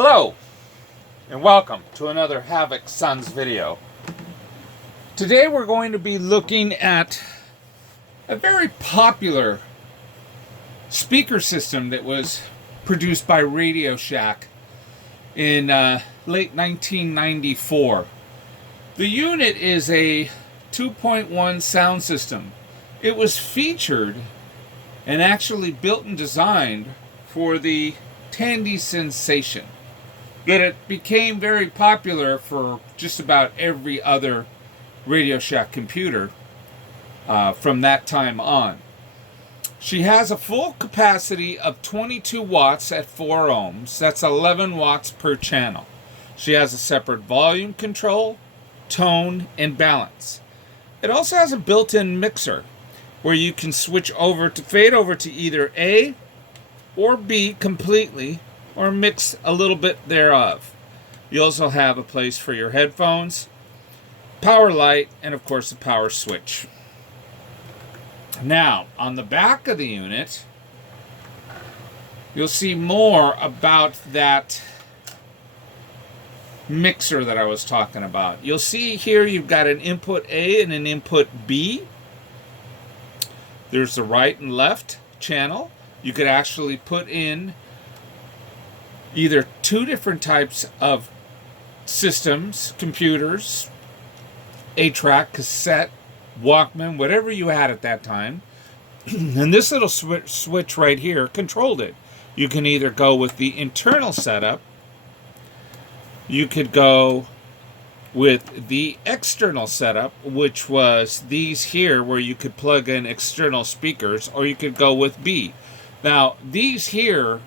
Hello, and welcome to another Havoc Sons video. Today we're going to be looking at a very popular speaker system that was produced by Radio Shack in late 1994. The unit is a 2.1 sound system. It was featured and actually built and designed for the Tandy Sensation. But it became very popular for just about every other Radio Shack computer from that time on. She has a full capacity of 22 watts at 4 ohms. That's 11 watts per channel. She has a separate volume control, tone, and balance. It also has a built-in mixer where you can switch over to fade over to either A or B completely, or mix a little bit thereof. You also have a place for your headphones, power light, and of course a power switch. Now, on the back of the unit, you'll see more about that mixer that I was talking about. You'll see here you've got an input A and an input B. There's the right and left channel. You could actually put in either two different types of systems, computers, 8-track, cassette, Walkman, whatever you had at that time. And this little switch right here controlled it. You can either go with the internal setup, you could go with the external setup, which was these here where you could plug in external speakers, or you could go with B. Now, these here,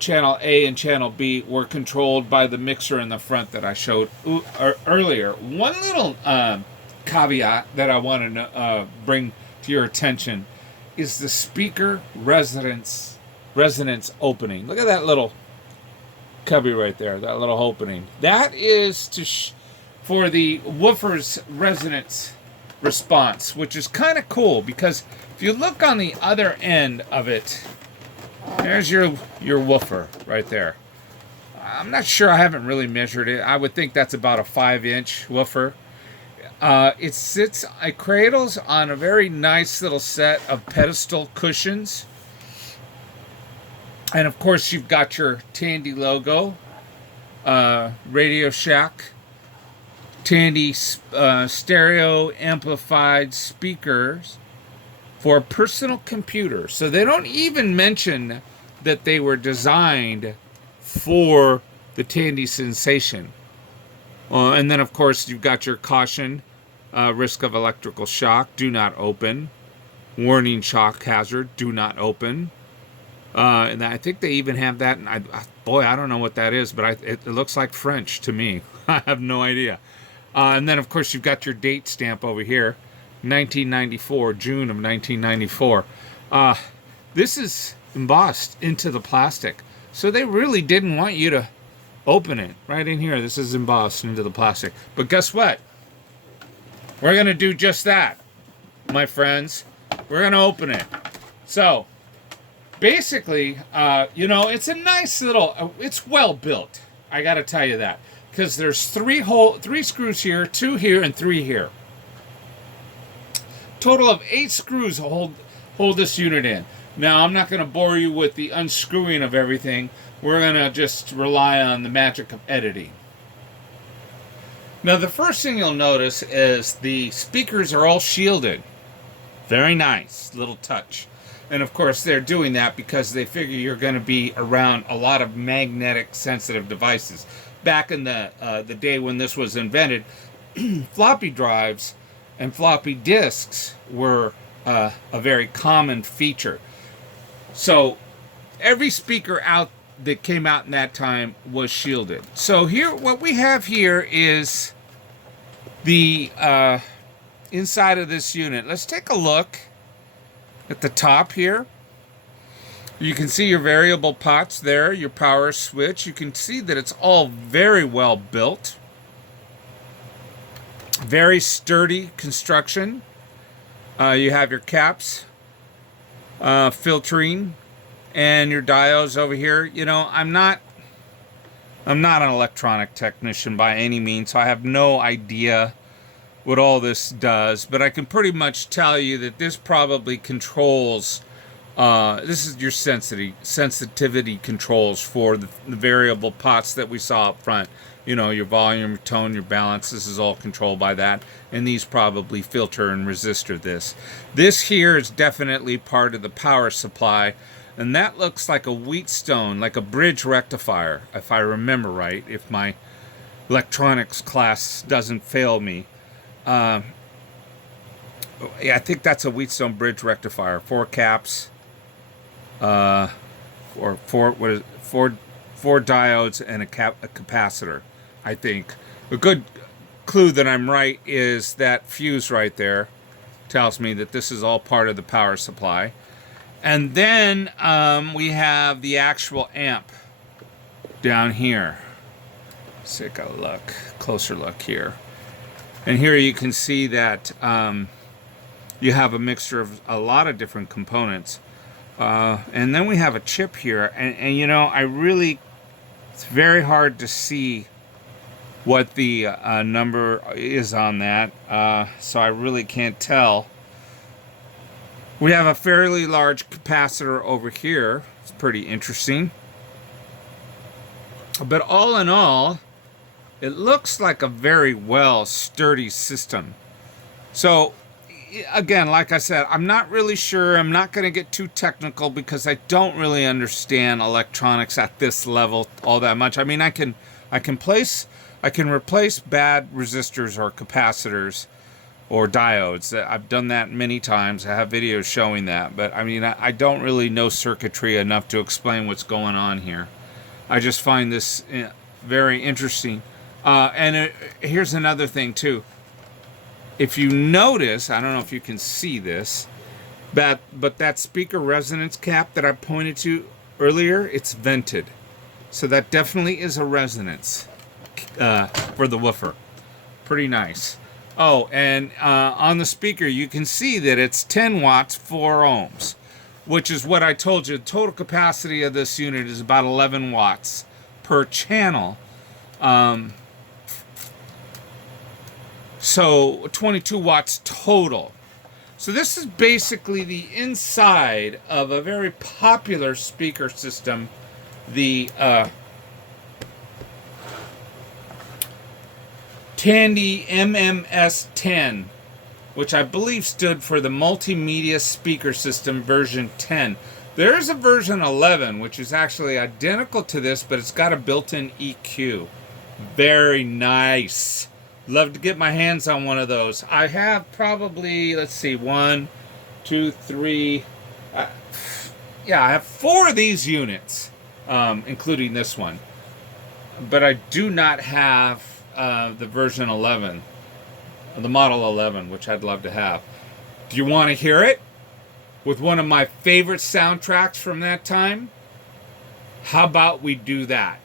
channel A and channel B, were controlled by the mixer in the front that I showed earlier. One little caveat that I want to bring to your attention is the speaker resonance opening. Look at that little cubby right there, that little opening. That is for the woofer's resonance response, which is kind of cool because if you look on the other end of it, there's your woofer right there. I'm not sure, I haven't really measured it. I would think that's about a 5-inch woofer. It cradles on a very nice little set of pedestal cushions. And of course you've got your Tandy logo, Radio Shack, Tandy stereo amplified speakers for personal computers. So they don't even mention that they were designed for the Tandy Sensation. And then of course you've got your caution, risk of electrical shock, do not open. Warning, shock hazard, do not open. And I think they even have that. And boy, I don't know what that is, but it looks like French to me. I have no idea. And then of course you've got your date stamp over here, 1994, June of 1994. This is embossed into the plastic, so they really didn't want you to open it. Right in here, this is embossed into the plastic. But guess what? We're gonna do just that, my friends. We're gonna open it. So basically, it's a nice little, it's well built. I gotta tell you that, because there's three screws here, 2 here, and 3 here. Total of 8 screws hold this unit in. Now, I'm not going to bore you with the unscrewing of everything. We're going to just rely on the magic of editing. Now, the first thing you'll notice is the speakers are all shielded. Very nice little touch. And of course, they're doing that because they figure you're going to be around a lot of magnetic sensitive devices. Back in the day when this was invented, floppy drives and floppy disks were a very common feature. So every speaker out that came out in that time was shielded. So here, what we have here is the inside of this unit. Let's take a look at the top here. You can see your variable pots there, your power switch. You can see that it's all very well built. Very sturdy construction. You have your caps, filtering, and your diodes over here. You know, I'm not I'm not an electronic technician by any means, so I have no idea what all this does, but I can pretty much tell you that this probably controls, this is your sensitivity controls for the variable pots that we saw up front. You know, your volume, your tone, your balance, this is all controlled by that. And these probably filter and resistor this. This here is definitely part of the power supply. And that looks like a Wheatstone, like a bridge rectifier, if I remember right, if my electronics class doesn't fail me. Yeah, I think that's a Wheatstone bridge rectifier. 4 caps, or four diodes and a capacitor. I think a good clue that I'm right is that fuse right there tells me that this is all part of the power supply. And then we have the actual amp down here. Let's take a look, closer look here. And here you can see that you have a mixture of a lot of different components. And then we have a chip here. And you know, it's very hard to see what the number is on that. So I really can't tell. We have a fairly large capacitor over here. It's pretty interesting. But all in all, it looks like a very sturdy system. So, again, like I said, I'm not really sure. I'm not going to get too technical because I don't really understand electronics at this level all that much. I mean, I can replace bad resistors or capacitors or diodes. I've done that many times. I have videos showing that. But, I mean, I don't really know circuitry enough to explain what's going on here. I just find this very interesting. Here's another thing, too. If you notice, I don't know if you can see this, but that speaker resonance cap that I pointed to earlier, it's vented. So that definitely is a resonance for the woofer. Pretty nice. Oh, and on the speaker, you can see that it's 10 watts, 4 ohms, which is what I told you. The total capacity of this unit is about 11 watts per channel. So 22 watts total. So this is basically the inside of a very popular speaker system, the Tandy MMS-10, which I believe stood for the Multimedia Speaker System version 10. There is a version 11, which is actually identical to this, but it's got a built-in EQ. Very nice. Love to get my hands on one of those. I have probably, let's see, 1, 2, 3. Yeah, I have 4 of these units, including this one. But I do not have the version 11, the model 11, which I'd love to have. Do you want to hear it? With one of my favorite soundtracks from that time? How about we do that?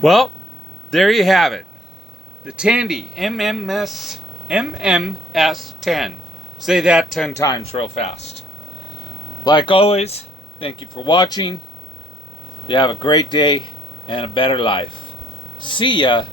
Well, there you have it. The Tandy MMS-10. Say that 10 times real fast. Like always, thank you for watching. You have a great day and a better life. See ya.